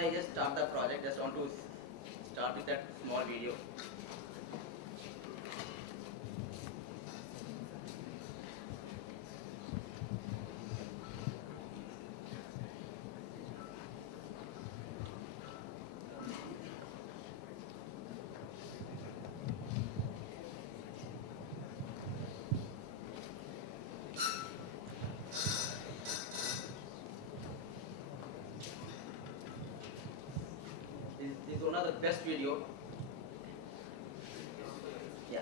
I just start the project, just want to start with that small video. This is one of the best video. Yeah.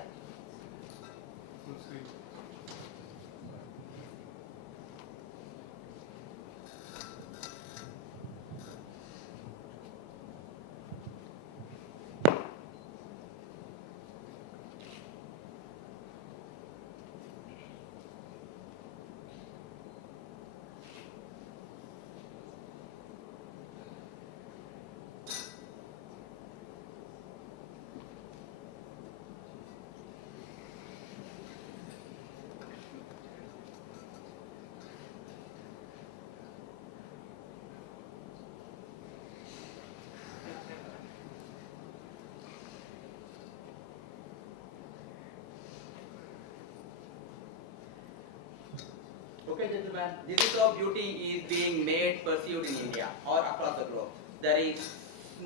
Okay, gentlemen, this is how beauty is being made, perceived in India or across the globe. There is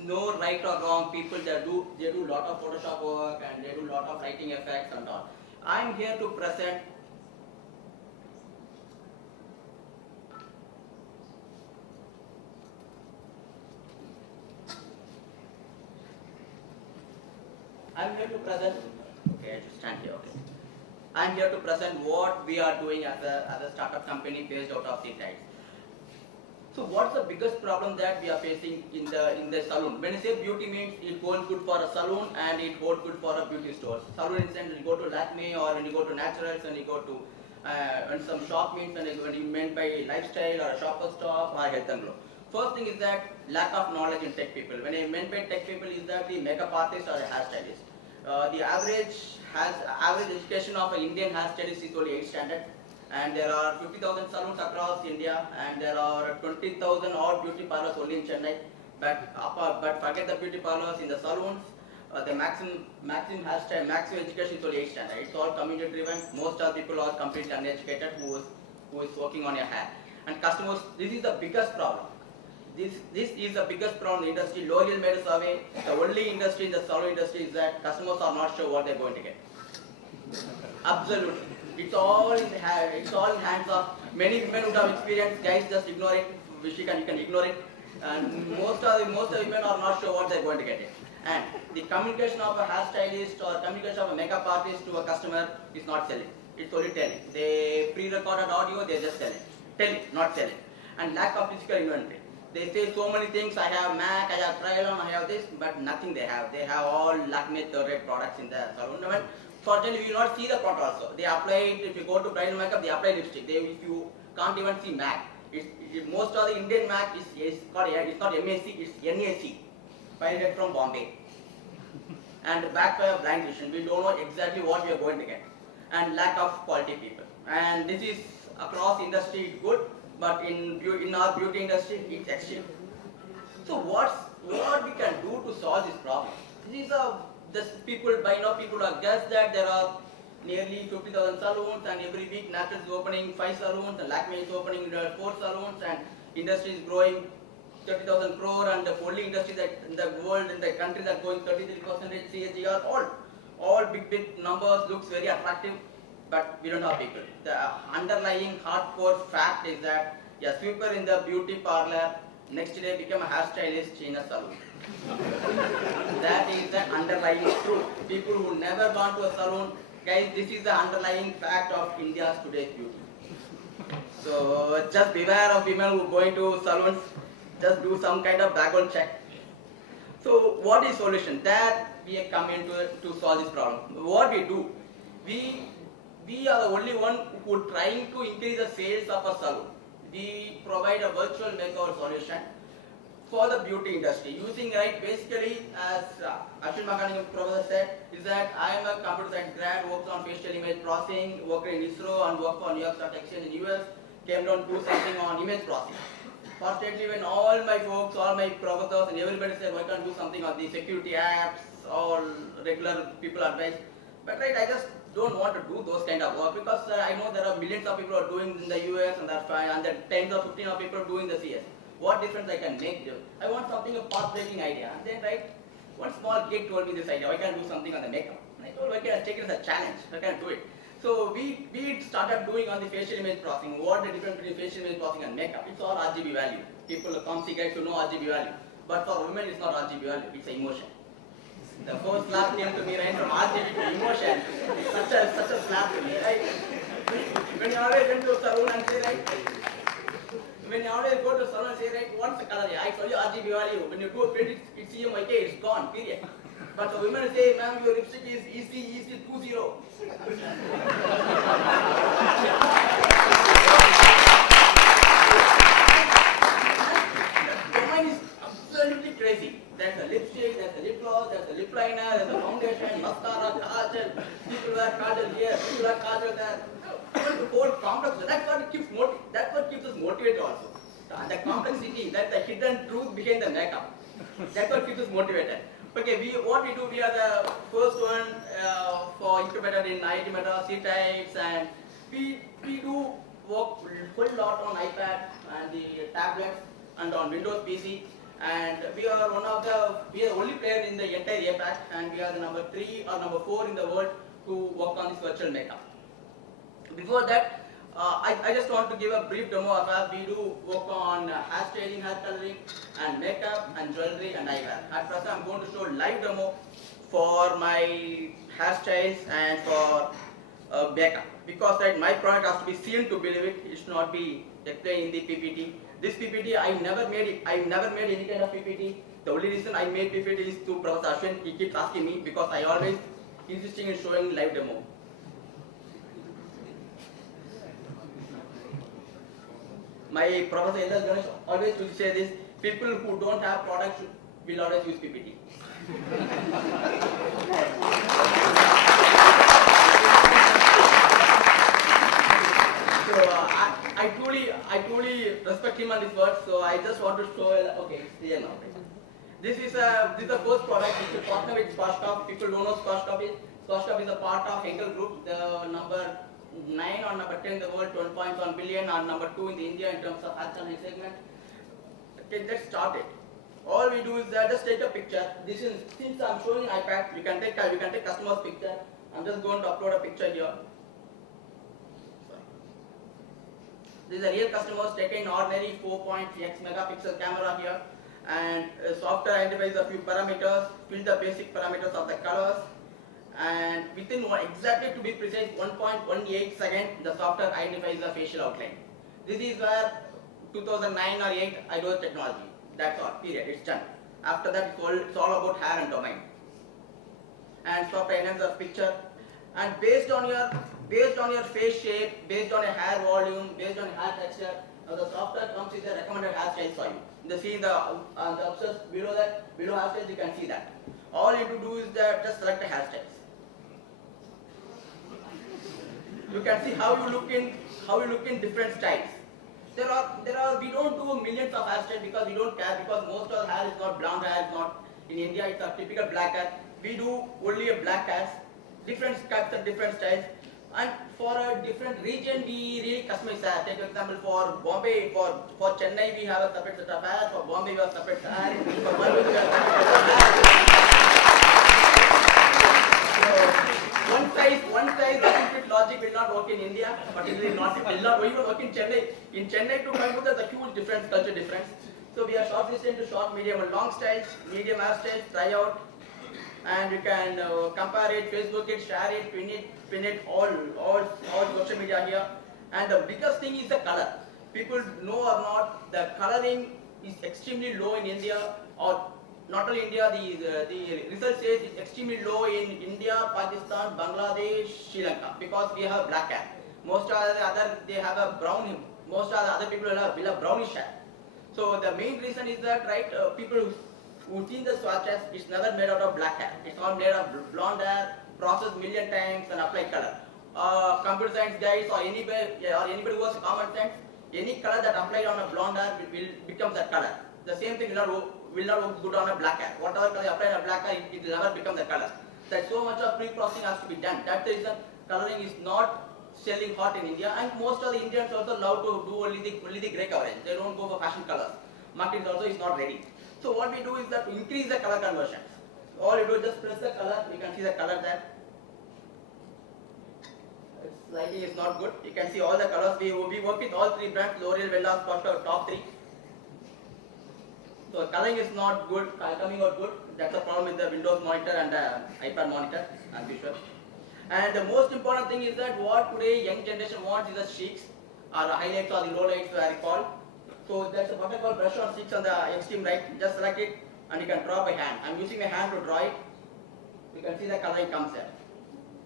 no right or wrong. People they do lot of Photoshop work and they do lot of lighting effects and all. I'm here to present. I'm here to present. Okay, I just stand here. Okay. I'm here to present what we are doing as a startup company based out of Seatides. So what's the biggest problem that we are facing in the salon? When you say beauty means it holds good for a salon and it holds good for a beauty store. Salon in the sense when you go to Lakme or when you go to Naturals, when you go to when some shop means when you meant by lifestyle or a shopper stop or health and glow. First thing is that lack of knowledge in tech people. When I meant by tech people is that the makeup artist or a hairstylist. The average education of an Indian hairstylist is only 8th standard, and there are 50,000 salons across India, and there are 20,000 odd beauty parlors only in Chennai. But forget the beauty parlors, in the salons, the maximum education is only 8th standard. It's all community driven. Most of the people are completely uneducated who is working on your hair. And customers, this is the biggest problem. This is the biggest problem in the industry. L'Oreal made a survey. The only industry in the salon industry is that customers are not sure what they're going to get. Absolutely. It's all in hands of many women who have experience. Guys, just ignore it. Wish you can ignore it. And most of the women are not sure what they're going to get it. And the communication of a hairstylist or communication of a makeup artist to a customer is not selling. It's only telling. They pre-recorded audio, they're just selling. Telling, not selling. And lack of physical inventory. They say so many things. I have Mac, I have Trilon, I have this, but nothing they have. They have all Lakme third-rate products in their salon. Fortunately, you will not see the product also. They apply, if you go to bridal makeup, they apply lipstick. If you can't even see MAC. Most of the Indian MAC is not MAC, it's NAC, pioneered from Bombay. And backed by a blind vision. We don't know exactly what we are going to get. And lack of quality people. And this is across industry good, but in our beauty industry, it's extreme. So what we can do to solve this problem? These are by now people are guessed that there are nearly 50,000 salons, and every week Naturals is opening 5 salons, and Lakme is opening 4 salons, and industry is growing 30,000 crore, and the only industry that in the world, in the country that going 33% CAGR, all big numbers, looks very attractive, but we don't have people. The underlying hardcore fact is that a sweeper in the beauty parlor next day become a hairstylist in a salon. That is the underlying truth. People who never gone to a salon, guys, this is the underlying fact of India's today's beauty. So just beware of women who go into salons. Just do some kind of background check. So what is solution? That we have come into to solve this problem. What we do, we are the only one who are trying to increase the sales of a salon. We provide a virtual makeover solution for the beauty industry. Using basically, as Ashwin Makhani professor said, is that I am a computer science grad, worked on facial image processing, worked in ISRO and worked for New York Stock Exchange in US, came down to do something on image processing. Fortunately, when all my folks, all my professors and everybody said, why can't do something on the security apps, all regular people advice. But right, I just don't want to do those kind of work because I know there are millions of people who are doing in the US and that's fine, and then 10 or 15 of people are doing the CS. What difference I can make? I want something, a path-breaking idea. And then right, one small kid told me this idea, I can do something on the makeup. And I told him, okay, I'll take it as a challenge, I can do it. So we started doing on the facial image processing. What the difference between facial image processing and makeup? It's all RGB value. People come see guys who know RGB value. But for women, it's not RGB value, it's emotion. The first slap came to me right from RGB to emotion. It's such a slap to me, right? When you always went to a salon and say, right? When you always go to a salon and say, right, what's the color? I told you RGB value. When you do a print, it's EMYK, it's gone, period. But the women say, ma'am, your lipstick is EC20. Woman is absolutely crazy. There's a lipstick, there's a lip gloss, there's a lip liner, there's a foundation, mascara, kajal. People wear kajal here, people wear kajal there. The whole complex. That's what keeps us motivated also. The complexity, that the hidden truth behind the makeup. That's what keeps us motivated. Okay, what we do, we are the first one for incubator in IIT Madras, C-types, and we do work full lot on iPad and the tablets and on Windows PC, and we are the only player in the entire APAC, and we are the number 3 or number 4 in the world to work on this virtual makeup. Before that, I just want to give a brief demo of that. We do work on hair styling, hair coloring, and makeup, and jewelry, and eyewear. At present, I'm going to show live demo for my hairstyles and for makeup. Because right, my product has to be seen to believe it. It should not be explained in the PPT. This PPT, I never made it. I never made any kind of PPT. The only reason I made PPT is to Professor Ashwin. He keeps asking me because I always insisting in showing live demo. My Professor Indra Ganesh always used to say this, people who don't have products will always use PPT. So I truly respect him on his words, so I just want to show, okay, it's clear now. This is the first product which is partner with Squashcoff. People don't know Squashcoff is. Squashcoff is a part of Henkel Group, the number 9 or number 10 in the world, 12.1 billion, or number 2 in India in terms of action segment. Okay, let's start it. All we do is just take a picture. This is, since I'm showing iPad, you can take customer's picture. I'm just going to upload a picture here. Sorry. This is a real customer's taken ordinary 4.x megapixel camera here, and software identifies a few parameters, fill the basic parameters of the colors. And within exactly to be precise 1.18 seconds, the software identifies the facial outline. This is where 2009 or 8 I do the technology. That's all, period, it's done. After that it's all about hair and domain. And software enhances the picture, and based on your face shape, based on your hair volume, based on your hair texture, the software comes with the recommended hairstyles for you. See the options below hairstyles, you can see that. All you have to do is just select the hairstyles. You can see how you look in different styles. We don't do millions of hairstyles because we don't care, because most of the hair is not blonde hair, it's not in India, it's a typical black hair. We do only a black hairs, different cuts and different styles. And for a different region, we really customize hair. Take example for Bombay, for Chennai, we have a separate set of hair. For Bombay, we have separate hair. For Bombay, we have separate hair. One size doesn't fit logic will not work in India, but it will not even work in Chennai. In Chennai to Coimbatore, there's a huge difference, culture difference. So we are shortlisted into short, medium, and long styles, medium hairstyles, try out, and you can compare it, Facebook it, share it, pin it, all social media here. And the biggest thing is the color. People know or not, the coloring is extremely low in India, or not only India, the research says it's extremely low in India, Pakistan, Bangladesh, Sri Lanka, because we have black hair. Most of the other, they have a brown, most of the other people will have brownish hair. So the main reason is that, right, people who seen the swatches, it's never made out of black hair. It's all made of blonde hair, processed million times and applied color. Computer science guys or anybody who has common sense, Any color that applied on a blonde hair will become that color. The same thing will not look good on a black hair. Whatever color you apply on a black hair, it will never become the color. That so much of pre-processing has to be done. That's the reason coloring is not selling hot in India, and most of the Indians also love to do only the grey coverage. They don't go for fashion colors. Market also is not ready. So what we do is that to increase the color conversion. All you do is just press the color. You can see the color there. It's slightly is not good. You can see all the colors. We work with all three brands: L'Oreal, Wella, Scotch, top three. So coloring is not good, coming out good. That's the problem with the Windows monitor and the iPad monitor, as usual. And the most important thing is that what today young generation wants is the streaks, or the highlights or the lowlights, where I call. So that's a button called brush on streaks on the extreme right. Just select it and you can draw by hand. I'm using my hand to draw it. You can see the coloring comes there.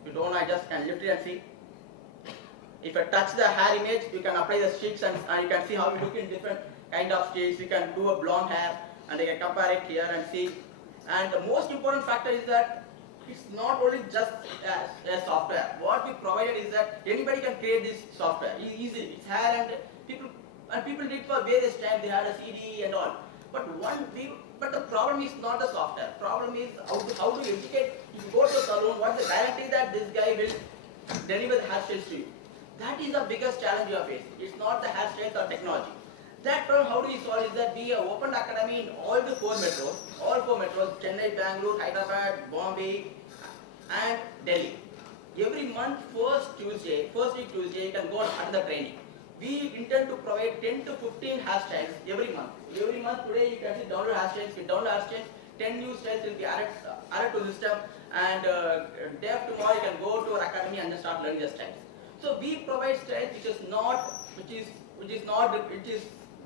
If you don't, I just can lift it and see. If I touch the hair image, you can apply the streaks and you can see how you look in different kind of streaks. You can do a blonde hair and you can compare it here and see. And the most important factor is that it's not only just a software. What we provided is that anybody can create this software easily. It's hair and people did for various times. They had a CD and all. But the problem is not the software. Problem is how to educate. If you go to a salon, what's the guarantee that this guy will deliver the hairstyles to you? That is the biggest challenge you are facing. It's not the hairstyles or technology. That problem, how do we solve is that we have opened academy in all the four metros, Chennai, Bangalore, Hyderabad, Bombay, and Delhi. Every month, first week Tuesday, you can go and attend the training. We intend to provide 10 to 15 hairstyles every month. Every month today you can see download hairstyles. With download hairstyles, 10 new styles will be added to the system, and day after tomorrow you can go to our academy and then start learning the styles. So we provide styles which is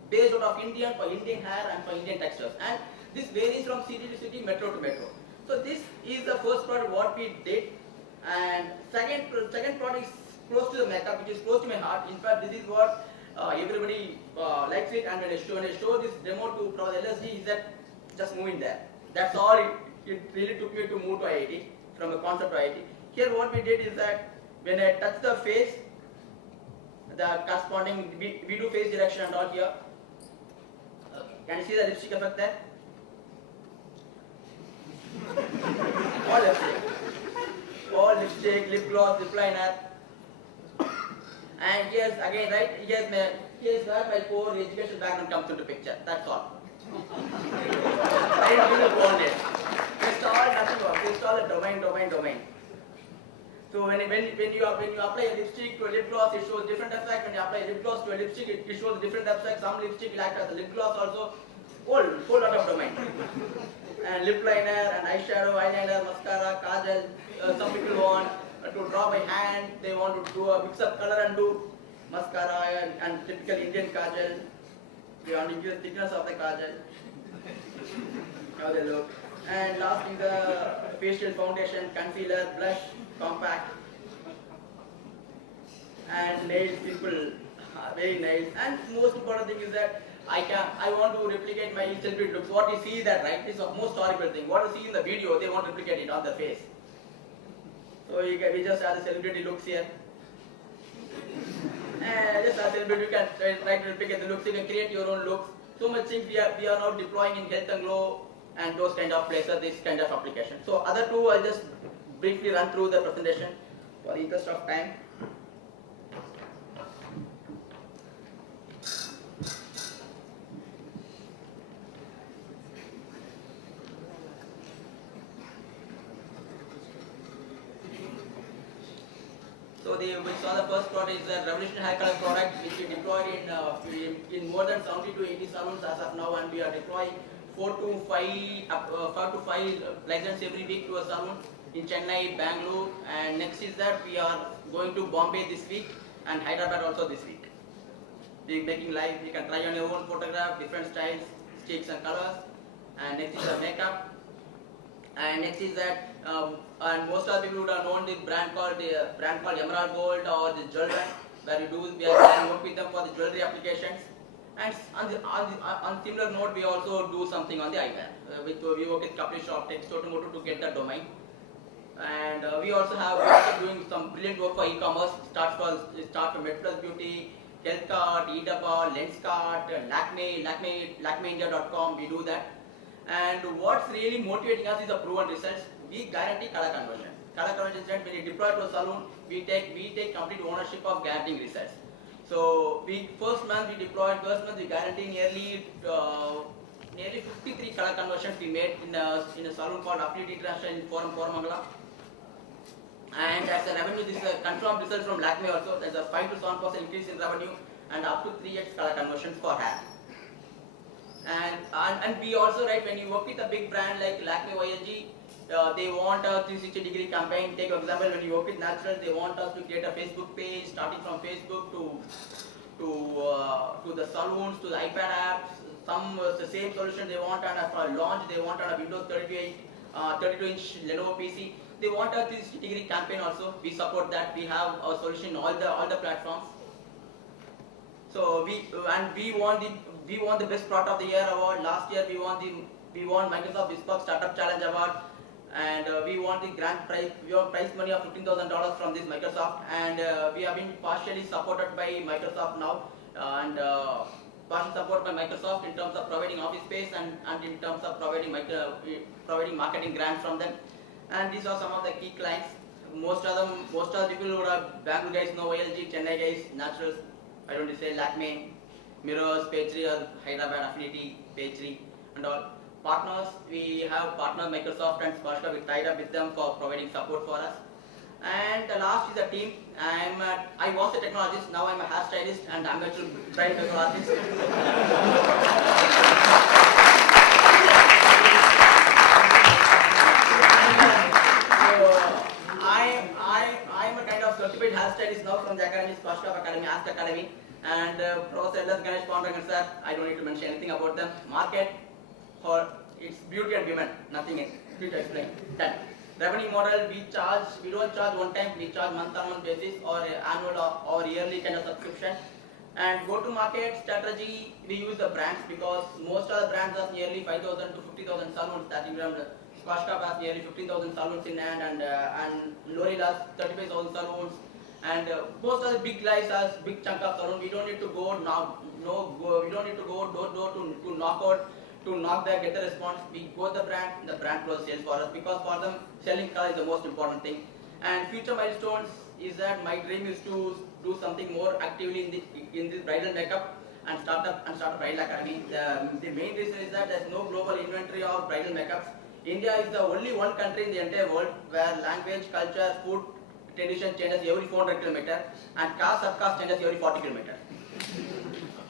based out of Indian for Indian hair and for Indian textures, and this varies from city to city, metro to metro. So this is the first product what we did, and second product is close to the makeup, which is close to my heart. In fact, this is what everybody likes it, and when I show this demo to Professor LSD, is that just move in there. That's all it really took me to move to IIT, from the concept to IIT. Here what we did is that when I touch the face, the corresponding, we do face direction and all here. Can you see the lipstick effect there? all lipstick, lip gloss, lip liner. And here's again, right, here's where my core education background comes into picture. That's all. I didn't go on it. It's all nothing works. It's all a domain. So when you apply a lipstick to a lip gloss, it shows different effect. When you apply a lip gloss to a lipstick, it shows different effect. Some lipstick will act as a lip gloss also. Whole lot of domain. And lip liner and eyeshadow, eyeliner, mascara, kajal. Some people want to draw by hand. They want to do a mix up color and do mascara and typical Indian kajal. They want to increase the thickness of the kajal. How they look. And last is the facial foundation, concealer, blush, compact, and nails, simple, very nice. And most important thing is that I want to replicate my celebrity looks. What you see that, right? This is the most horrible thing. What you see in the video, they want to replicate it on the face. So we just have the celebrity looks here. And just as celebrity, you can try to replicate the looks. You can create your own looks. So much things we are now deploying in Health and Glow and those kind of places, this kind of application. So other two, I'll just briefly run through the presentation for the interest of time. So we saw the first product is a Revolution Hair Color product, which we deployed in more than 70 to 80 salons as of now, and we are deploying 4 to 5 licenses every week to a salon in Chennai, Bangalore, and next is that we are going to Bombay this week and Hyderabad also this week. We are making live. You can try on your own photograph, different styles, streaks and colors. And next is the makeup. And next is that, and most of the people would have known the brand called Emerald Gold or the jewelry, where we are work with them for the jewelry applications. And on similar note, we also do something on the eyewear. We work with Kapil Shop, Textotomoto to get the domain. And we also doing some brilliant work for e-commerce. Start from MedPlus Beauty, Healthcart, eDabba, Lenscart, Lakmeindia.com, we do that. And what's really motivating us is the proven results. We guarantee color conversion. Color conversion means when you deploy to a salon, we take complete ownership of guaranteeing results. So first month we guarantee nearly 53 color conversions we made in a salon called Affinity International in Forum Koramangala. And as a revenue, this is a confirmed result from Lakme also. There's a 5 to 7% increase in revenue and up to 3x color conversions for hair. And we also, right, when you work with a big brand like Lakme YLG, they want a 360-degree campaign. Take example, when you work with Naturals, they want us to create a Facebook page, starting from Facebook to the salons, to the iPad apps. Some the same solution they want, and for launch they want on a Windows 32-inch Lenovo PC. They want a 360-degree campaign also. We support that. We have a solution in all the platforms. So we won the best product of the year award. Last year we won Microsoft Bespoke Startup Challenge Award, and we won the grand prize. We won prize money of $15,000 from this Microsoft, and we have been partially supported by Microsoft now, and partially supported by Microsoft in terms of providing office space and in terms of providing marketing grants from them. And these are some of the key clients. Most of the people who are Bangalore guys know YLG, Chennai guys, Naturals, I don't say Lakme, Mirrors, Pagery, Hyderabad, Affinity, Pagery, and all. Partners, we have partner Microsoft and Sparshka. We tied up with them for providing support for us. And the last is the team. I was a technologist, now I'm a hairstylist, and I'm going to train makeup artist. I'm a kind of certified hairstylist now from the academy, Sparshka Academy, Ask Academy, and Professor L.S. Ganesh Pondragan sir. I don't need to mention anything about them. Market for its beauty and women, nothing else. To explain. Done. Revenue model, we don't charge one time, we charge month-on-month basis or annual or yearly kind of subscription. And go-to-market strategy, we use the brands because most of the brands are nearly 5,000 to 50,000 salons. Starting from Sparshka has nearly 15,000 salons in hand, and L'Oreal has 35,000 salons. And most of the big guys has big chunk of salon. We don't need to go we don't need to go door to door to knock out. To knock there, get the response, we go the brand close sales for us, because for them selling color is the most important thing. And future milestones is that my dream is to do something more actively in this bridal makeup and start a bridal academy. The main reason is that there's no global inventory of bridal makeups. India is the only one country in the entire world where language, culture, food, tradition changes every 400 km and caste subcaste changes every 40 km.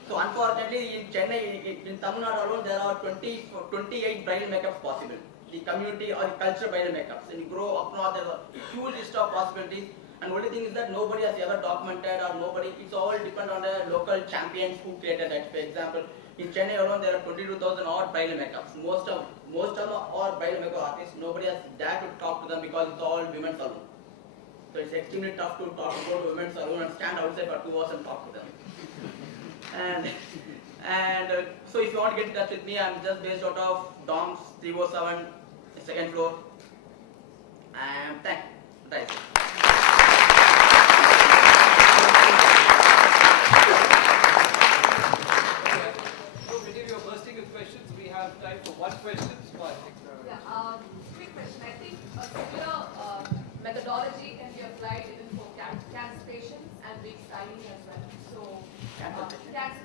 So unfortunately, in Chennai, in Tamil Nadu alone, there are 28 bridal makeups possible. The community or the culture bridal makeups. And you grow up north, there are a huge list of possibilities. And only thing is that nobody has ever documented, or it's all depend on the local champions who created that. For example, in Chennai alone, there are 22,000 odd bridal makeups. Most of them are bridal makeup artists. Nobody has dared to talk to them because it's all women's salon. So it's extremely tough to talk about women's salon and stand outside for 2 hours and talk to them. And so if you want to get in touch with me, I'm just based out of DOMS 307, second floor. And thanks. So many of you are bursting with questions. We have time for one question. Quick question. I think a similar methodology can be applied even for cancer patients and wig styling as well. So, cancer